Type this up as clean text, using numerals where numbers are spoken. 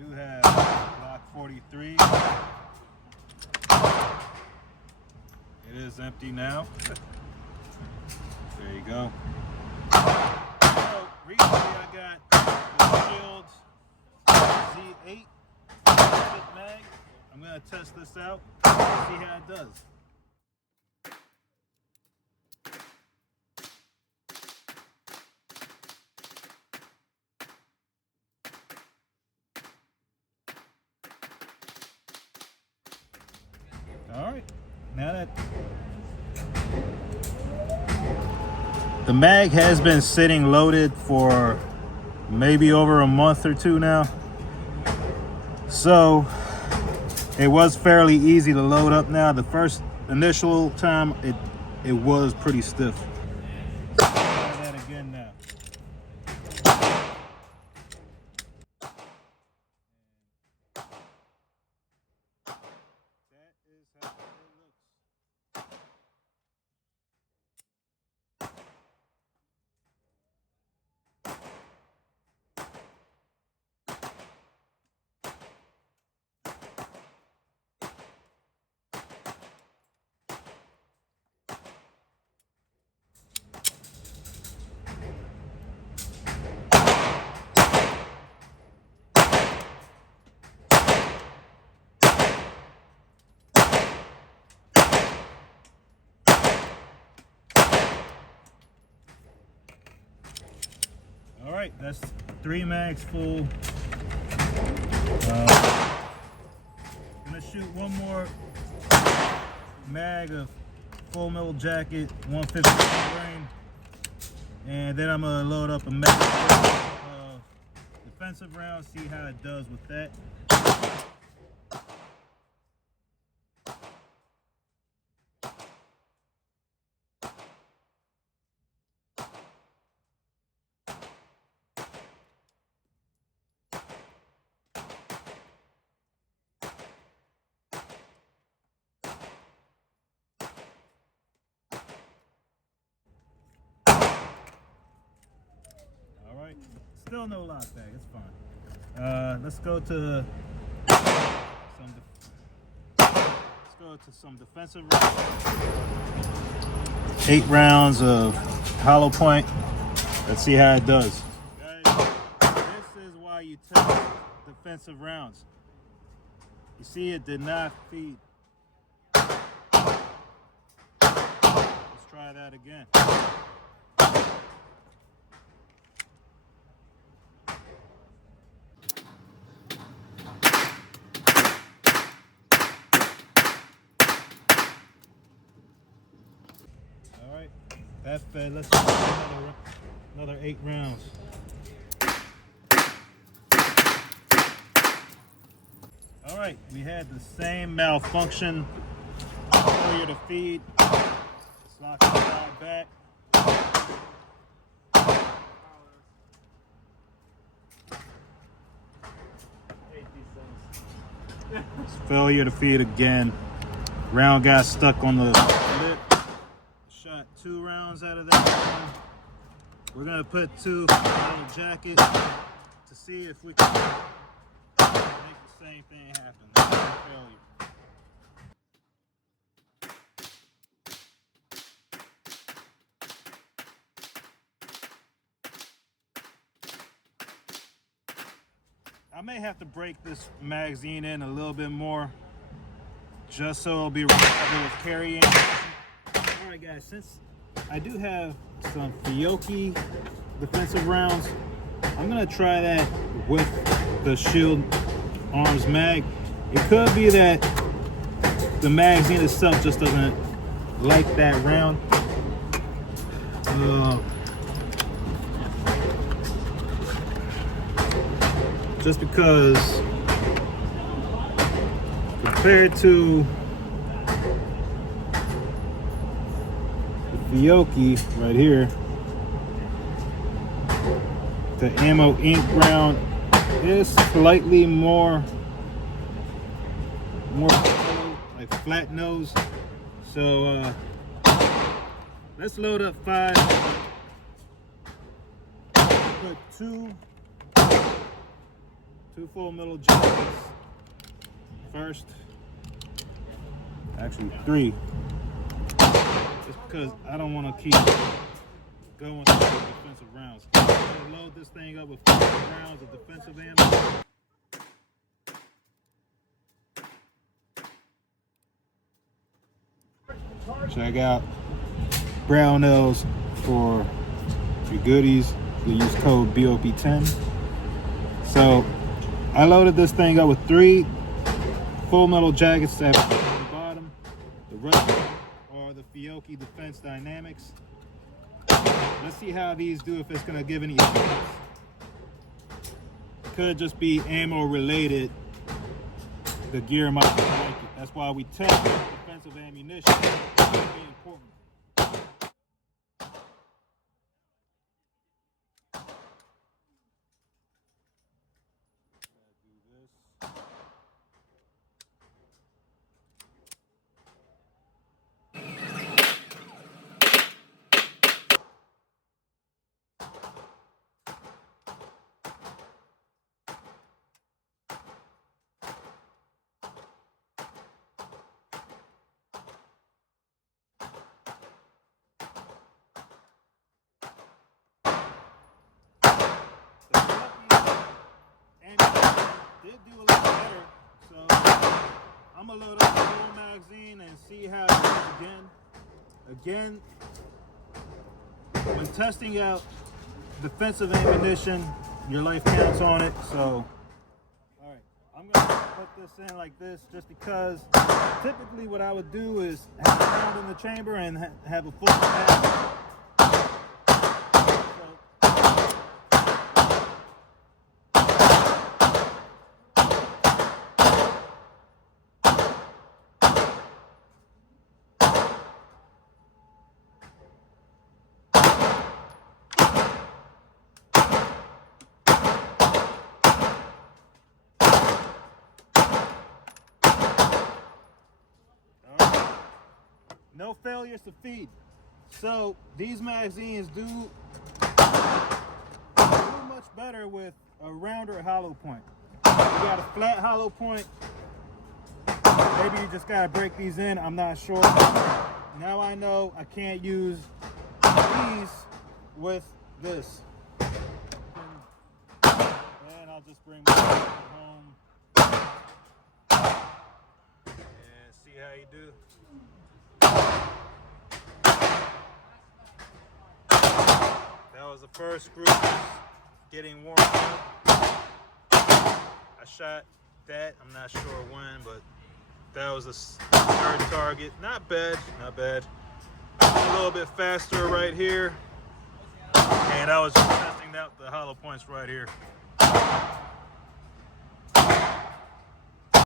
do have Glock 43. It is empty now. There you go. So recently I got the Shields Z8 mag. I'm gonna test this out, see how it does. All right, now that the mag has been sitting loaded for maybe over a month or two now, so it was fairly easy to load up now. The first initial time, it was pretty stiff. Try that again now. That is how it looks. All right, that's 3 mags full. Gonna shoot one more mag of Full Metal Jacket 150 grain, and then I'm gonna load up a mag of defensive rounds, see how it does with that. Still no lockback, it's fine. Let's go to some defensive rounds. 8 rounds of hollow point. Let's see how it does. Guys, this is why you test defensive rounds. You see, it did not feed. Let's try that again. That fed. Let's do another 8 rounds. All right, we had the same malfunction. Failure to feed. Let's lock the side back. Failure to feed again. Round got stuck on the lip. Shot 2 rounds out of that one. We're gonna put 2 Metal Jacket to see if we can make the same thing happen. Failure. I may have to break this magazine in a little bit more just so it'll be reliable with carrying. Alright guys, since I do have some Fiocchi defensive rounds, I'm gonna try that with the Shield Arms mag. It could be that the magazine itself just doesn't like that round. Just because compared to the Fiocchi right here, the Ammo Inc round is slightly more like flat nose. So let's load up 5. Put 2 2 full metal jackets first. Actually 3. Just because I don't want to keep going with the defensive rounds. I'm going to load this thing up with 5 rounds of defensive ammo. Check out Brownells for your goodies. You use code BOP10. So I loaded this thing up with 3 full metal jackets at the bottom. The rest are the Fiocchi Defense Dynamics. Let's see how these do, if it's going to give any effects. Could just be ammo related. The gear might be like it. That's why we test defensive ammunition. It's very important. Did do a lot better, so I'm gonna load up the whole magazine and see how it goes again. When testing out defensive ammunition, your life counts on it. So, all right, I'm gonna put this in like this just because typically what I would do is have a round in the chamber and have a full mag. No failures to feed. So these magazines do much better with a rounder hollow point. You got a flat hollow point, maybe you just gotta break these in, I'm not sure. Now I know I can't use these with this. And I'll just bring my home and see how you do. That was the first screw getting warmed up. I shot that, I'm not sure when, but that was the 3rd target. Not bad, not bad. A little bit faster right here. And I was just testing out the hollow points right here.